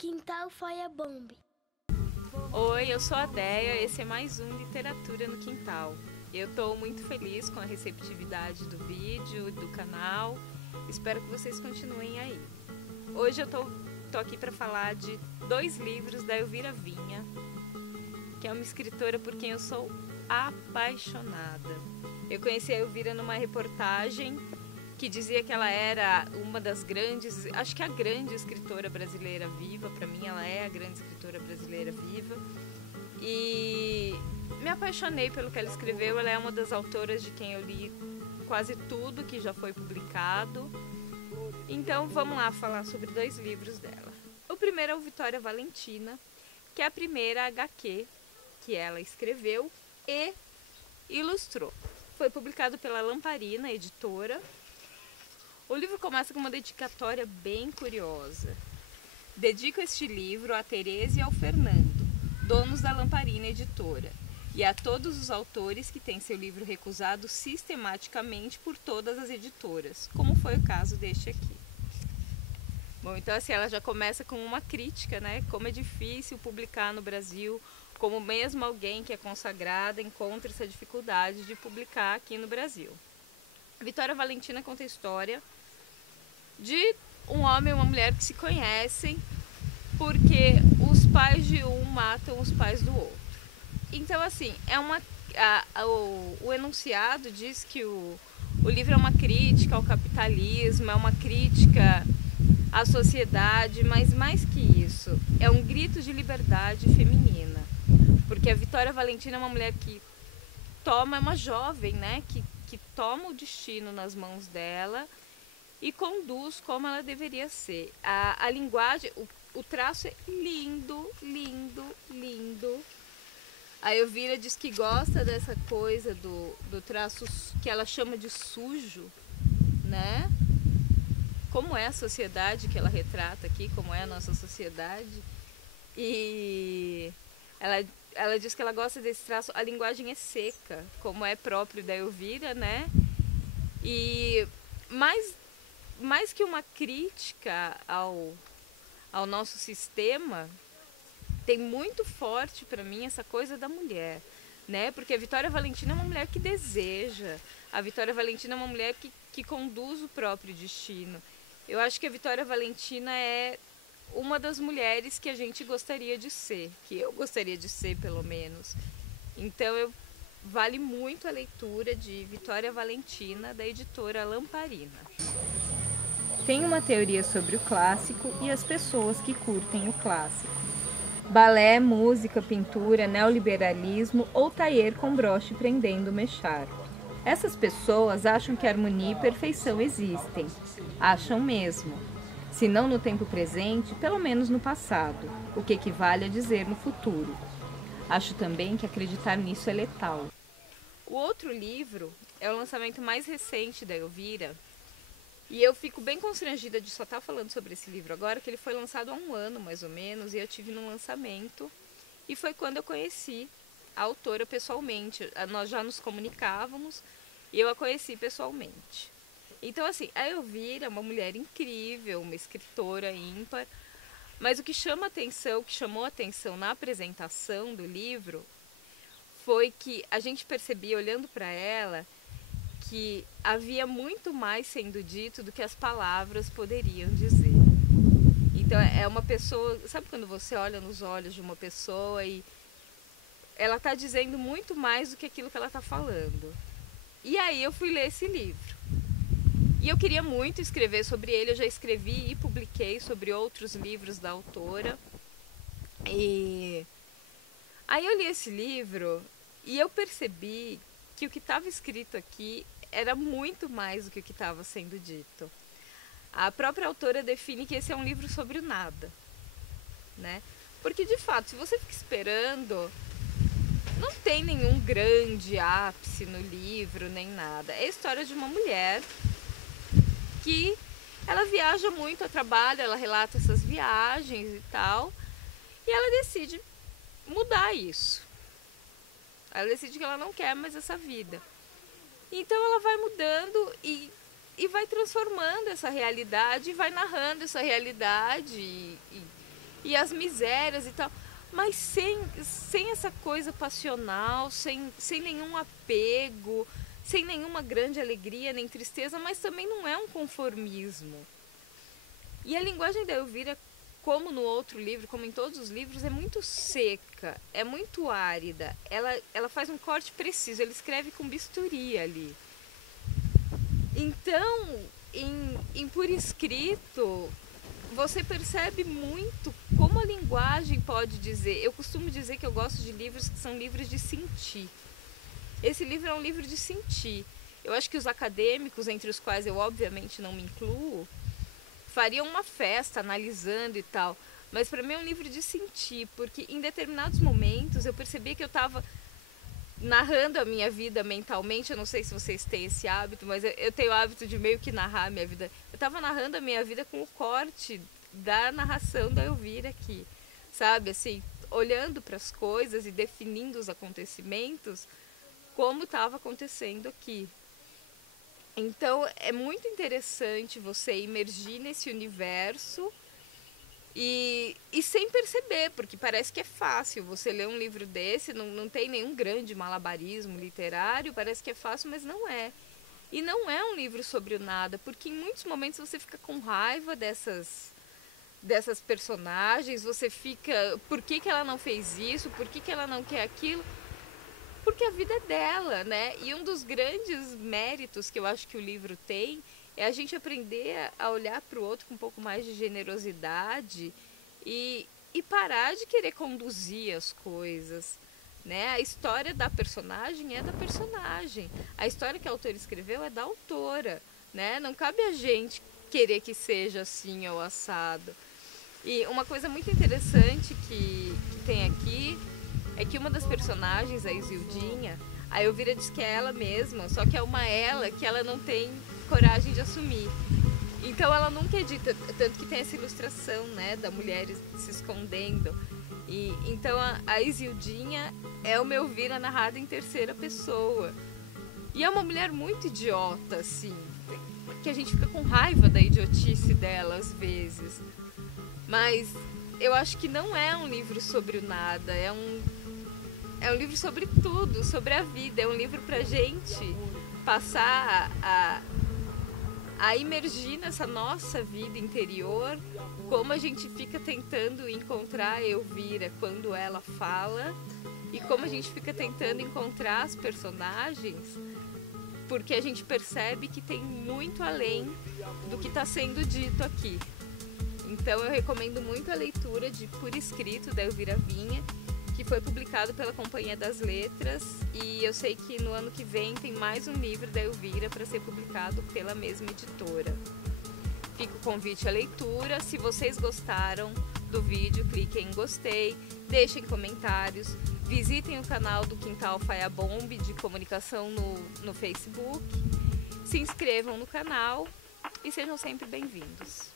Quintal Firebomb. Oi, eu sou a Déia, esse é mais um Literatura no Quintal. Eu estou muito feliz com a receptividade do vídeo, do canal. Espero que vocês continuem aí. Hoje eu tô aqui para falar de 2 livros da Elvira Vinha, que é uma escritora por quem eu sou apaixonada. Eu conheci a Elvira numa reportagem que dizia que ela era uma das grandes, acho que a grande escritora brasileira viva. Para mim ela é a grande escritora brasileira viva, e me apaixonei pelo que ela escreveu. Ela é uma das autoras de quem eu li quase tudo que já foi publicado. Então vamos lá falar sobre 2 livros dela. O primeiro é o Vitória Valentina, que é a primeira HQ que ela escreveu e ilustrou. Foi publicado pela Lamparina Editora. O livro começa com uma dedicatória bem curiosa. Dedico este livro a Tereza e ao Fernando, donos da Lamparina Editora, e a todos os autores que têm seu livro recusado sistematicamente por todas as editoras, como foi o caso deste aqui. Bom, então assim, ela já começa com uma crítica, né? Como é difícil publicar no Brasil, como mesmo alguém que é consagrada encontra essa dificuldade de publicar aqui no Brasil. Vitória Valentina conta a história de um homem e uma mulher que se conhecem porque os pais de um matam os pais do outro. Então assim, o enunciado diz que o livro é uma crítica ao capitalismo, é uma crítica à sociedade, mas mais que isso, é um grito de liberdade feminina. Porque a Vitória Valentina é uma mulher que é uma jovem, né, que toma o destino nas mãos dela e conduz como ela deveria ser. A linguagem, o traço é lindo, lindo, lindo. A Elvira diz que gosta dessa coisa do traço que ela chama de sujo, né? Como é a sociedade que ela retrata aqui, como é a nossa sociedade. E ela diz que ela gosta desse traço. A linguagem é seca, como é próprio da Elvira, né? E mais que uma crítica ao nosso sistema, tem muito forte para mim essa coisa da mulher, né? Porque a Vitória Valentina é uma mulher que deseja, a Vitória Valentina é uma mulher que conduz o próprio destino. Eu acho que a Vitória Valentina é uma das mulheres que a gente gostaria de ser, que eu gostaria de ser pelo menos. Então vale muito a leitura de Vitória Valentina, da editora Lamparina. Tem uma teoria sobre o clássico e as pessoas que curtem o clássico. Balé, música, pintura, neoliberalismo ou taier com broche prendendo mechar. Essas pessoas acham que harmonia e perfeição existem. Acham mesmo. Se não no tempo presente, pelo menos no passado, o que equivale a dizer no futuro. Acho também que acreditar nisso é letal. O outro livro é o lançamento mais recente da Elvira, e eu fico bem constrangida de só estar falando sobre esse livro agora, que ele foi lançado há 1 ano mais ou menos, e eu tive num lançamento, e foi quando eu conheci a autora pessoalmente. Nós já nos comunicávamos e eu a conheci pessoalmente. Então assim, a Elvira é uma mulher incrível, uma escritora ímpar, mas o que chamou a atenção na apresentação do livro foi que a gente percebia, olhando para ela, que havia muito mais sendo dito do que as palavras poderiam dizer. Então é uma pessoa, sabe quando você olha nos olhos de uma pessoa e ela está dizendo muito mais do que aquilo que ela está falando. E aí eu fui ler esse livro. E eu queria muito escrever sobre ele, eu já escrevi e publiquei sobre outros livros da autora. E aí eu li esse livro e eu percebi que o que estava escrito aqui era muito mais do que o que estava sendo dito. A própria autora define que esse é um livro sobre o nada, né? Porque de fato, se você fica esperando, não tem nenhum grande ápice no livro, nem nada. É a história de uma mulher que ela viaja muito a trabalho, ela relata essas viagens e tal, e ela decide mudar isso. Ela decide que ela não quer mais essa vida. Então ela vai mudando e vai transformando essa realidade, vai narrando essa realidade e as misérias e tal, mas sem essa coisa passional, sem nenhum apego, sem nenhuma grande alegria nem tristeza, mas também não é um conformismo. E a linguagem da Elvira, como no outro livro, como em todos os livros, é muito seca, é muito árida. Ela faz um corte preciso, ela escreve com bisturi ali. Então, em Por Escrito, você percebe muito como a linguagem pode dizer. Eu costumo dizer que eu gosto de livros que são livros de sentir. Esse livro é um livro de sentir. Eu acho que os acadêmicos, entre os quais eu obviamente não me incluo, fariam uma festa analisando e tal, mas para mim é um livro de sentir, porque em determinados momentos eu percebi que eu estava narrando a minha vida mentalmente. Eu não sei se vocês têm esse hábito, mas eu tenho o hábito de meio que narrar a minha vida. Eu estava narrando a minha vida com o corte da narração da Elvira aqui, sabe, assim, olhando para as coisas e definindo os acontecimentos como estava acontecendo aqui. Então é muito interessante você imergir nesse universo e sem perceber, porque parece que é fácil você ler um livro desse, não tem nenhum grande malabarismo literário, parece que é fácil, mas não é. E não é um livro sobre o nada, porque em muitos momentos você fica com raiva dessas personagens, você fica, por que ela não fez isso, por que ela não quer aquilo? Porque a vida é dela, né? E um dos grandes méritos que eu acho que o livro tem é a gente aprender a olhar para o outro com um pouco mais de generosidade e parar de querer conduzir as coisas, né? A história da personagem é da personagem. A história que a autora escreveu é da autora, né? Não cabe a gente querer que seja assim ou assado. E uma coisa muito interessante que tem aqui é que uma das personagens, a Isildinha, a Elvira diz que é ela mesma, só que é uma ela que ela não tem coragem de assumir. Então ela nunca edita, tanto que tem essa ilustração, né, da mulher se escondendo. E então a Isildinha é uma Elvira narrada em terceira pessoa. E é uma mulher muito idiota, assim, que a gente fica com raiva da idiotice dela às vezes. Mas eu acho que não é um livro sobre o nada, é um livro sobre tudo, sobre a vida. É um livro pra gente passar a imergir nessa nossa vida interior, como a gente fica tentando encontrar a Elvira quando ela fala e como a gente fica tentando encontrar as personagens, porque a gente percebe que tem muito além do que está sendo dito aqui. Então eu recomendo muito a leitura de Por Escrito, da Elvira Vinha, que foi publicado pela Companhia das Letras, e eu sei que no ano que vem tem mais um livro da Elvira para ser publicado pela mesma editora. Fica o convite à leitura. Se vocês gostaram do vídeo, cliquem em gostei, deixem comentários, visitem o canal do Quintal Faia Bomb de comunicação no Facebook, se inscrevam no canal e sejam sempre bem-vindos.